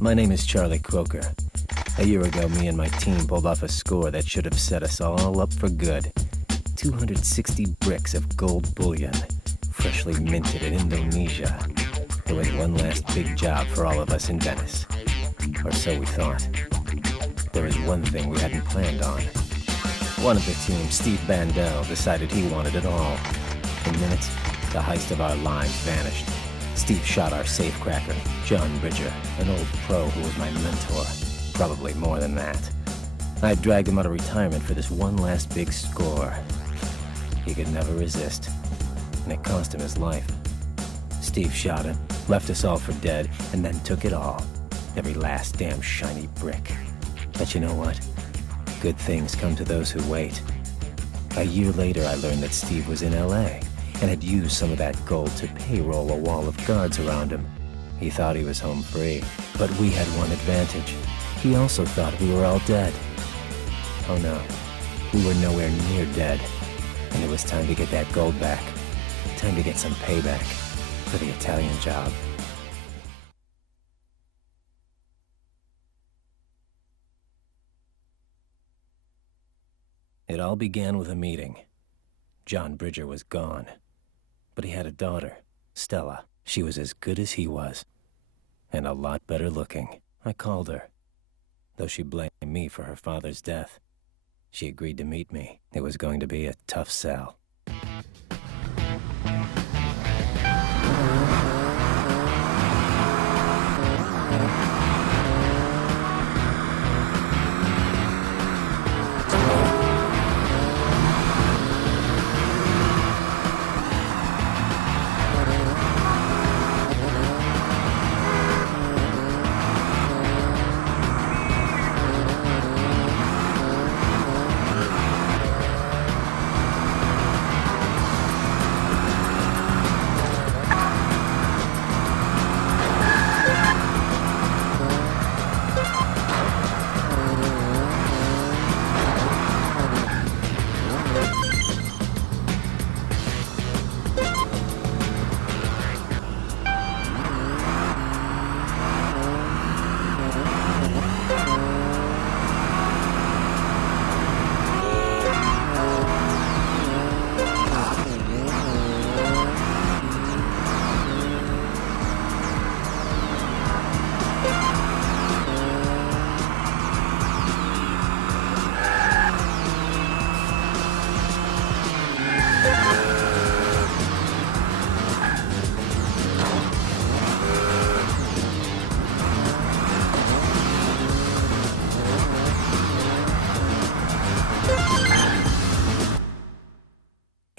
My name is Charlie Croker. A year ago, me and my team pulled off a score that should have set us all up for good. 260 bricks of gold bullion, freshly minted in Indonesia. It was one last big job for all of us in Venice. Or so we thought. There was one thing we hadn't planned on. One of the team, Steve Bandel, decided he wanted it all. In minutes, the heist of our lives vanished. Steve shot our safecracker, John Bridger, an old pro who was my mentor. Probably more than that. I dragged him out of retirement for this one last big score. He could never resist, and it cost him his life. Steve shot him, left us all for dead, and then took it all. Every last damn shiny brick. But you know what? Good things come to those who wait. A year later, I learned that Steve was in L.A., and had used some of that gold to payroll a wall of guards around him. He thought he was home free, but we had one advantage. He also thought we were all dead. Oh no, we were nowhere near dead, and it was time to get that gold back. Time to get some payback for the Italian job. It all began with a meeting. John Bridger was gone. But he had a daughter, Stella. She was as good as he was, and a lot better looking. I called her. Though she blamed me for her father's death, she agreed to meet me. It was going to be a tough sell.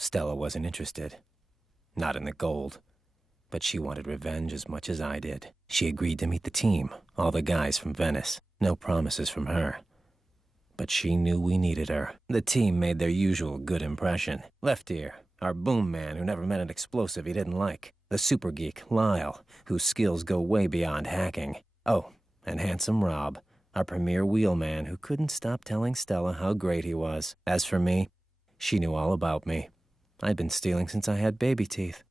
Stella wasn't interested. Not in the gold. But she wanted revenge as much as I did. She agreed to meet the team, all the guys from Venice. No promises from her. But she knew we needed her. The team made their usual good impression. Left Ear, our boom man who never met an explosive he didn't like. The super geek, Lyle, whose skills go way beyond hacking. Oh, and Handsome Rob, our premier wheelman who couldn't stop telling Stella how great he was. As for me, she knew all about me. I'd been stealing since I had baby teeth.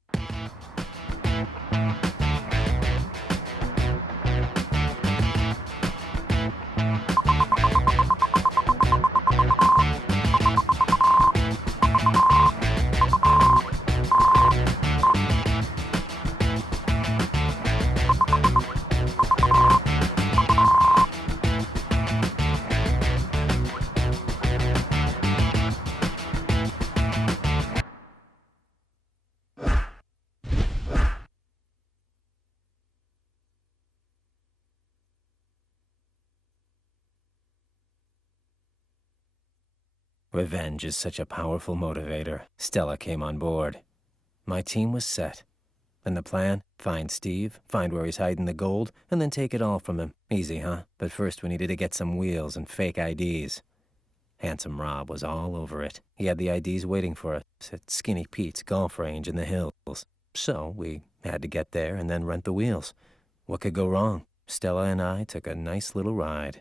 Revenge is such a powerful motivator. Stella came on board. My team was set. And the plan? Find Steve, find where he's hiding the gold, and then take it all from him. Easy, huh? But first we needed to get some wheels and fake IDs. Handsome Rob was all over it. He had the IDs waiting for us at Skinny Pete's golf range in the hills. So we had to get there and then rent the wheels. What could go wrong? Stella and I took a nice little ride.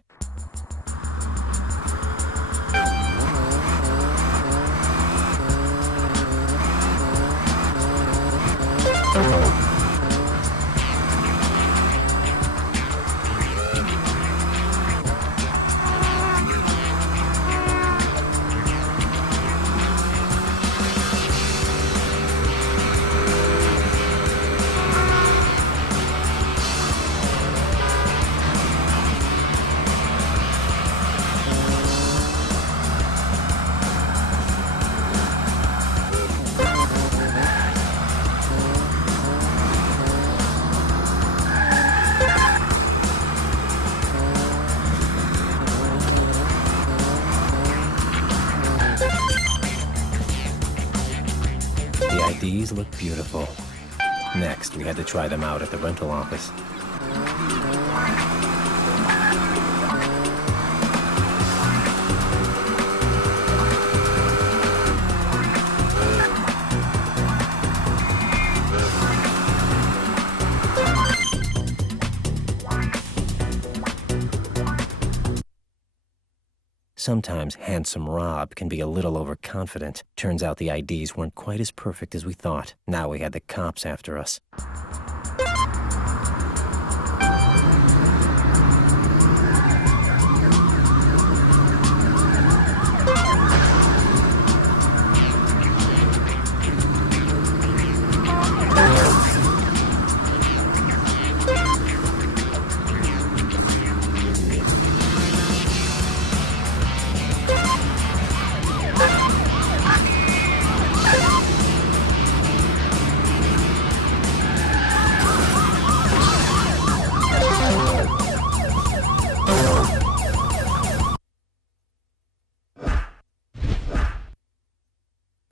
IDs looked beautiful. Next, we had to try them out at the rental office. Sometimes Handsome Rob can be a little overconfident. Turns out the IDs weren't quite as perfect as we thought. Now we had the cops after us.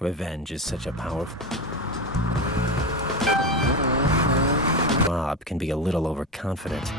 Revenge is such a powerful... Rob can be a little overconfident.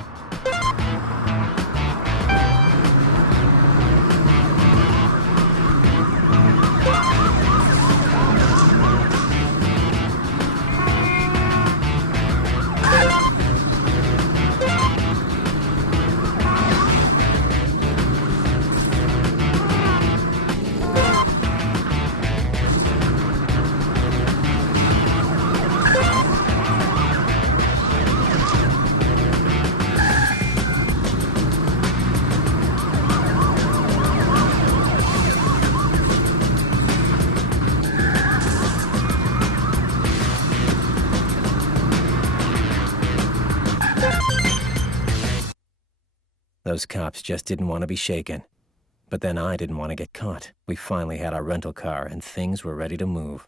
Those cops just didn't want to be shaken. But then I didn't want to get caught. We finally had our rental car and things were ready to move.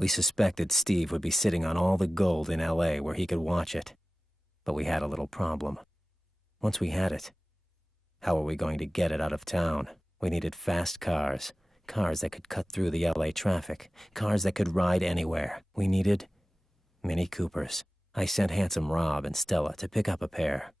We suspected Steve would be sitting on all the gold in LA where he could watch it. But we had a little problem. Once we had it, how were we going to get it out of town? We needed fast cars. Cars that could cut through the LA traffic. Cars that could ride anywhere. We needed Mini Coopers. I sent Handsome Rob and Stella to pick up a pair.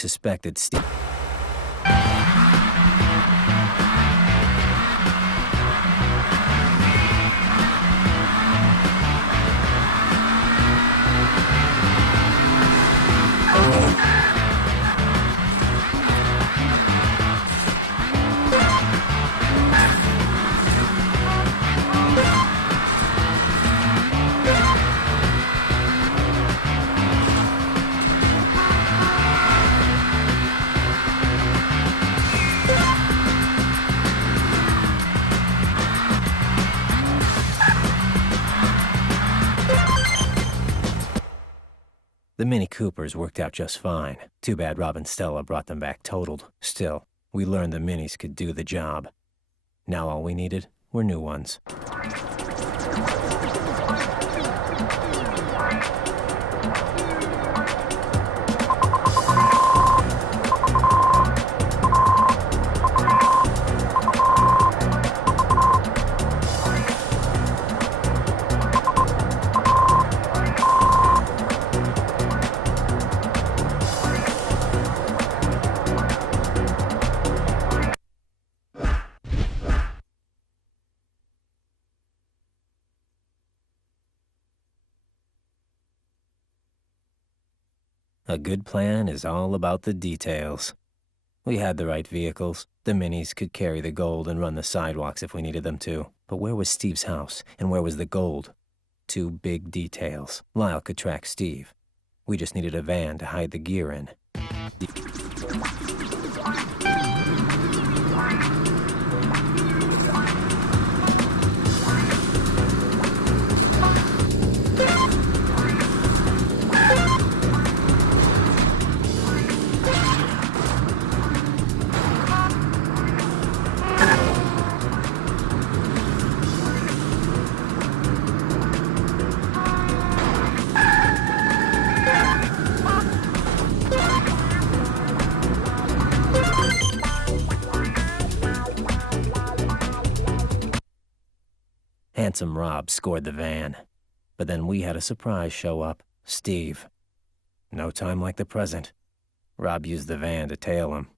suspected Steve. The Mini Coopers worked out just fine. Too bad Rob and Stella brought them back totaled. Still, we learned the Minis could do the job. Now all we needed were new ones. A good plan is all about the details. We had the right vehicles. The Minis could carry the gold and run the sidewalks if we needed them to. But where was Steve's house, and where was the gold? Two big details. Lyle could track Steve. We just needed a van to hide the gear in. Handsome Rob scored the van. But then we had a surprise show up. Steve. No time like the present. Rob used the van to tail him.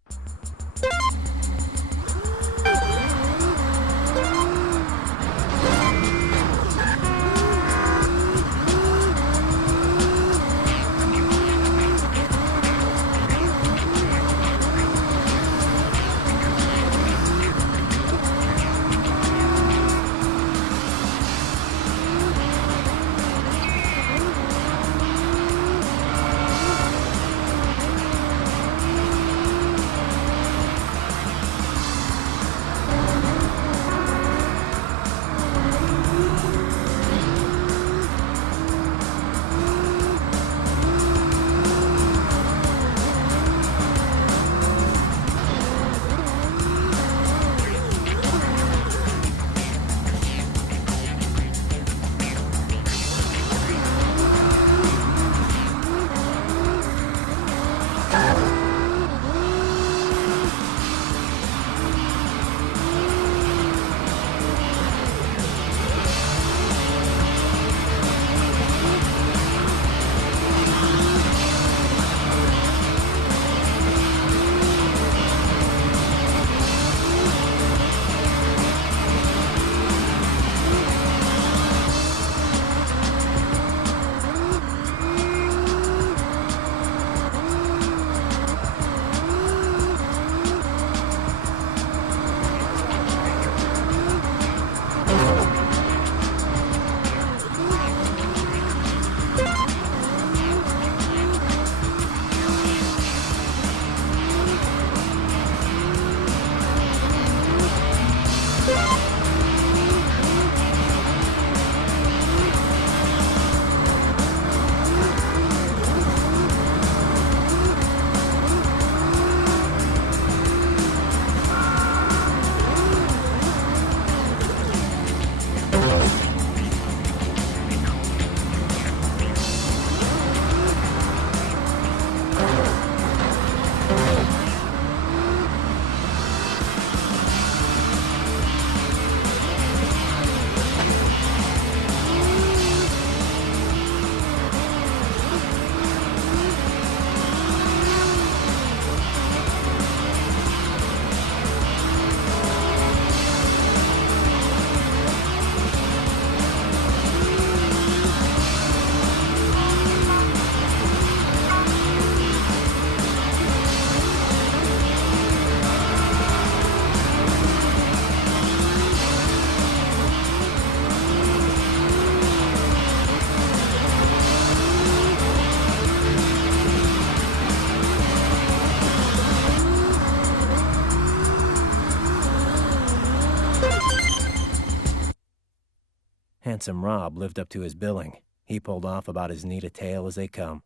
Handsome Rob lived up to his billing. He pulled off about as neat a tale as they come.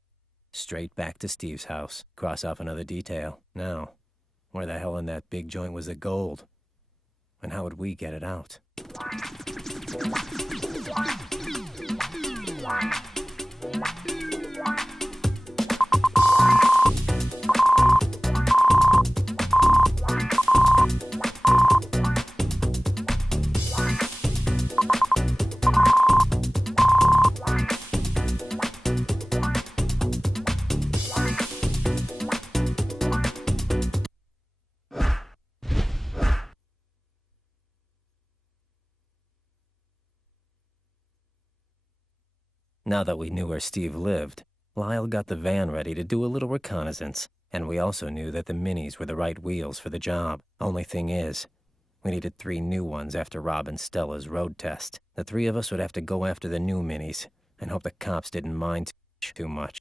Straight back to Steve's house. Cross off another detail. Now, where the hell in that big joint was the gold? And how would we get it out? Now that we knew where Steve lived, Lyle got the van ready to do a little reconnaissance, and we also knew that the minis were the right wheels for the job. Only thing is, we needed 3 new ones after Rob and Stella's road test. The 3 of us would have to go after the new minis and hope the cops didn't mind too much.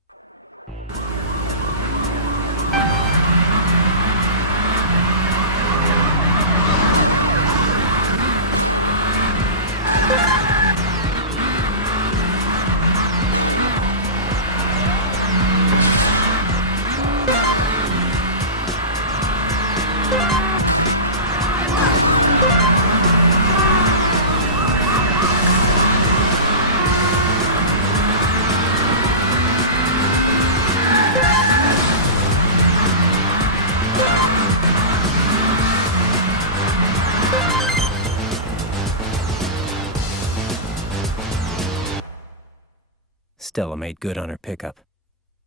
Stella made good on her pickup.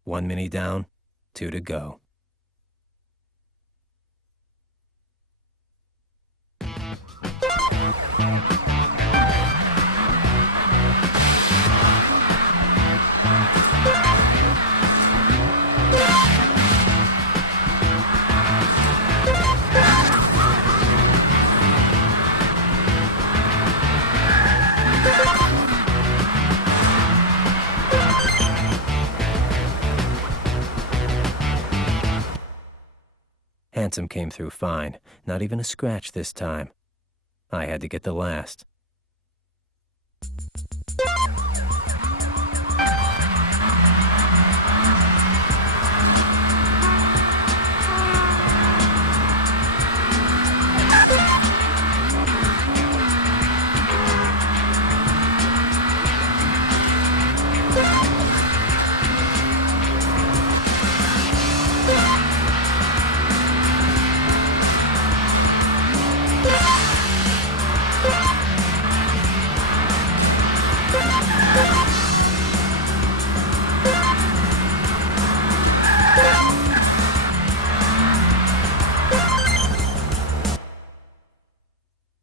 1 mini down, 2 to go. Handsome came through fine, not even a scratch this time. I had to get the last.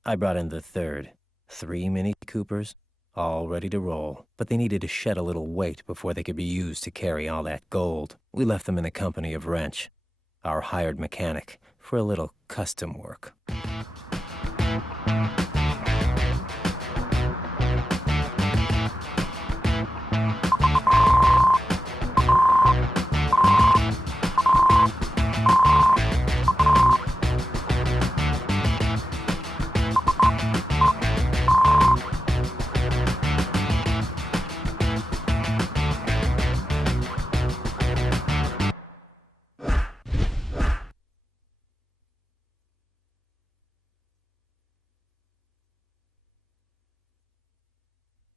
I brought in the third. 3 Mini Coopers, all ready to roll. But they needed to shed a little weight before they could be used to carry all that gold. We left them in the company of Wrench, our hired mechanic, for a little custom work.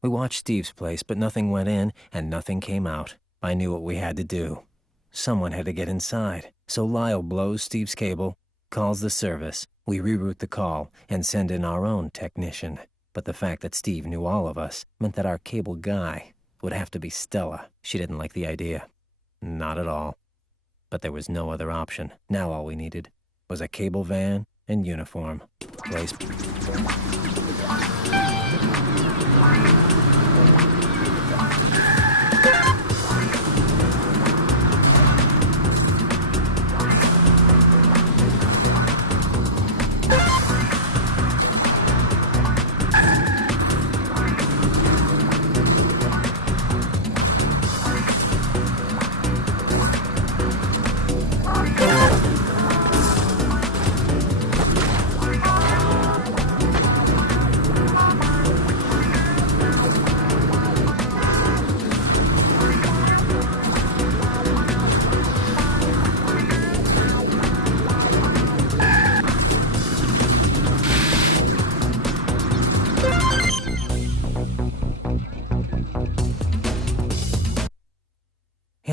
We watched Steve's place, but nothing went in and nothing came out. I knew what we had to do. Someone had to get inside. So Lyle blows Steve's cable, calls the service. We reroute the call and send in our own technician. But the fact that Steve knew all of us meant that our cable guy would have to be Stella. She didn't like the idea. Not at all. But there was no other option. Now all we needed was a cable van and uniform. Place.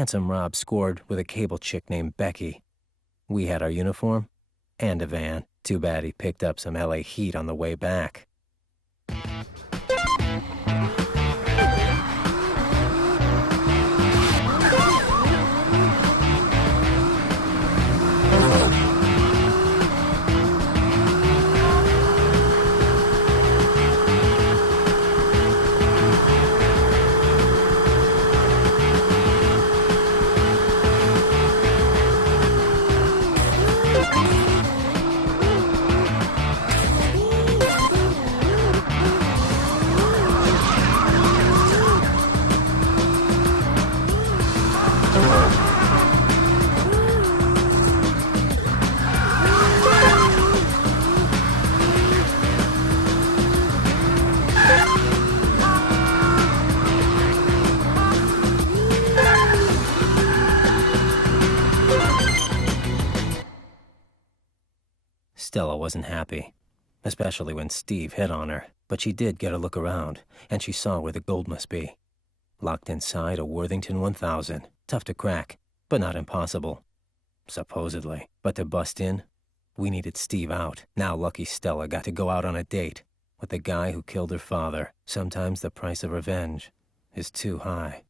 Handsome Rob scored with a cable chick named Becky. We had our uniform and a van. Too bad he picked up some LA heat on the way back. Stella wasn't happy, especially when Steve hit on her, but she did get a look around, and she saw where the gold must be. Locked inside a Worthington 1000. Tough to crack, but not impossible. Supposedly. But to bust in, we needed Steve out. Now lucky Stella got to go out on a date with the guy who killed her father. Sometimes the price of revenge is too high.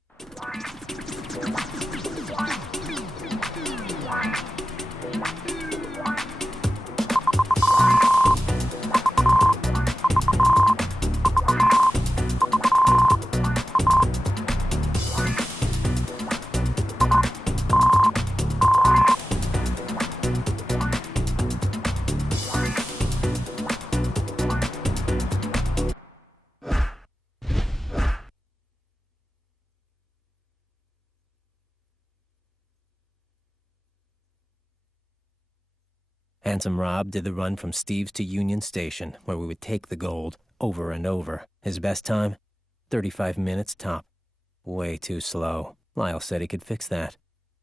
Handsome Rob did the run from Steve's to Union Station, where we would take the gold over and over. His best time? 35 minutes top. Way too slow. Lyle said he could fix that.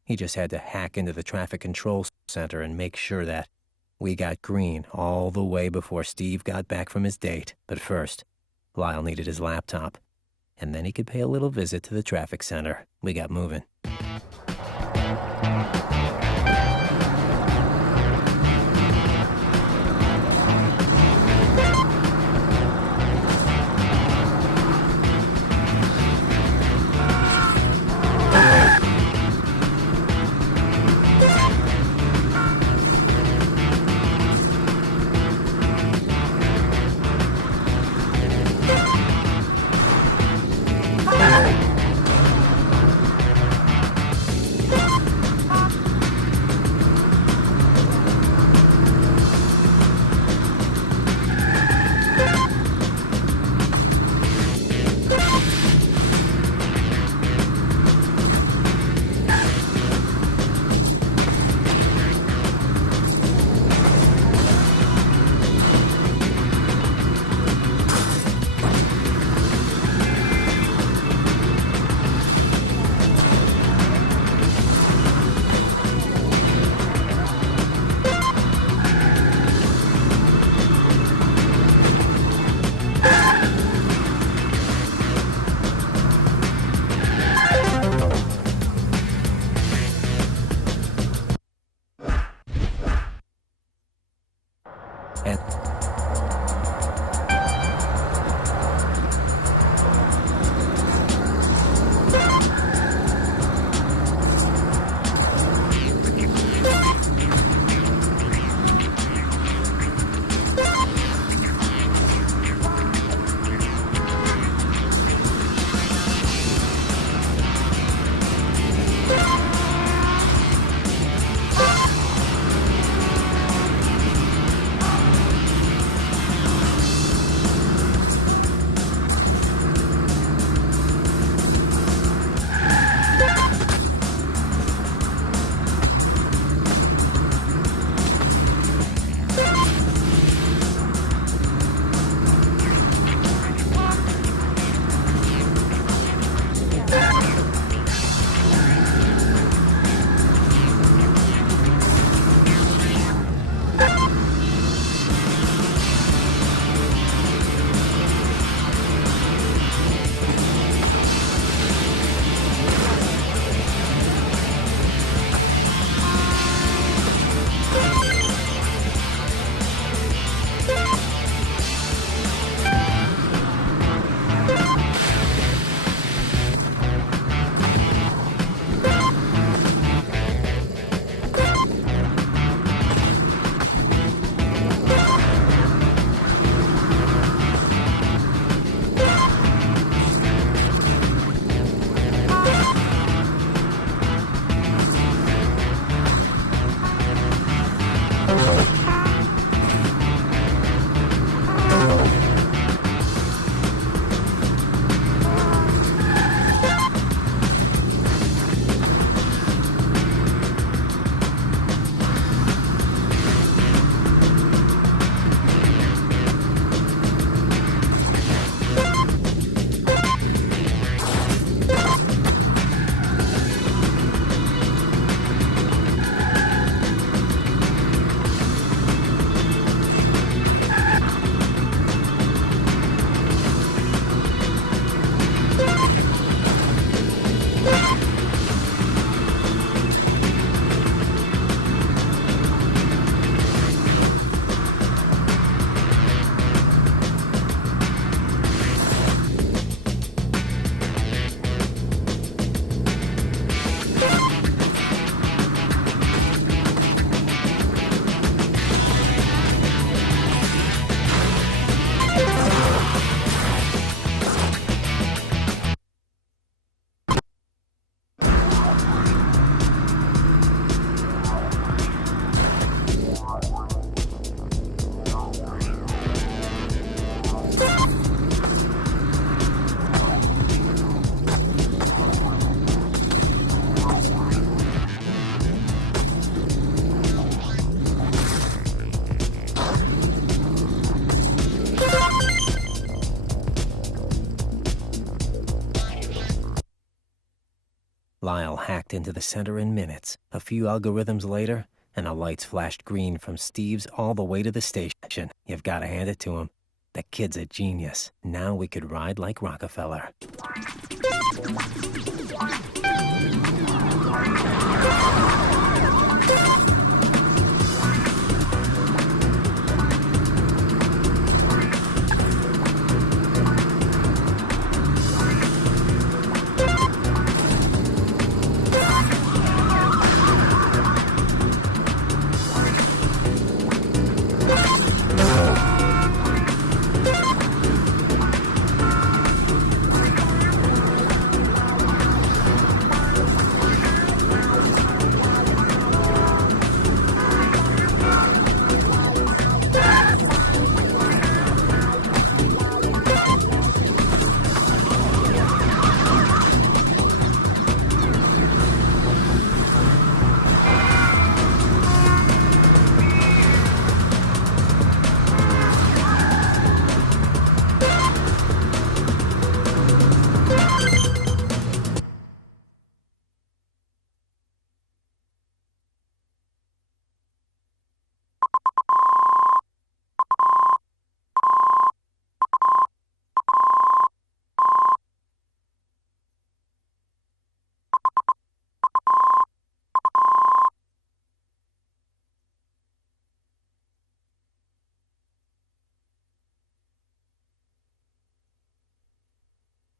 He just had to hack into the traffic control center and make sure that we got green all the way before Steve got back from his date. But first, Lyle needed his laptop, and then he could pay a little visit to the traffic center. We got moving. hacked into the center in minutes. A few algorithms later, and the lights flashed green from Steve's all the way to the station. You've got to hand it to him. The kid's a genius. Now we could ride like Rockefeller.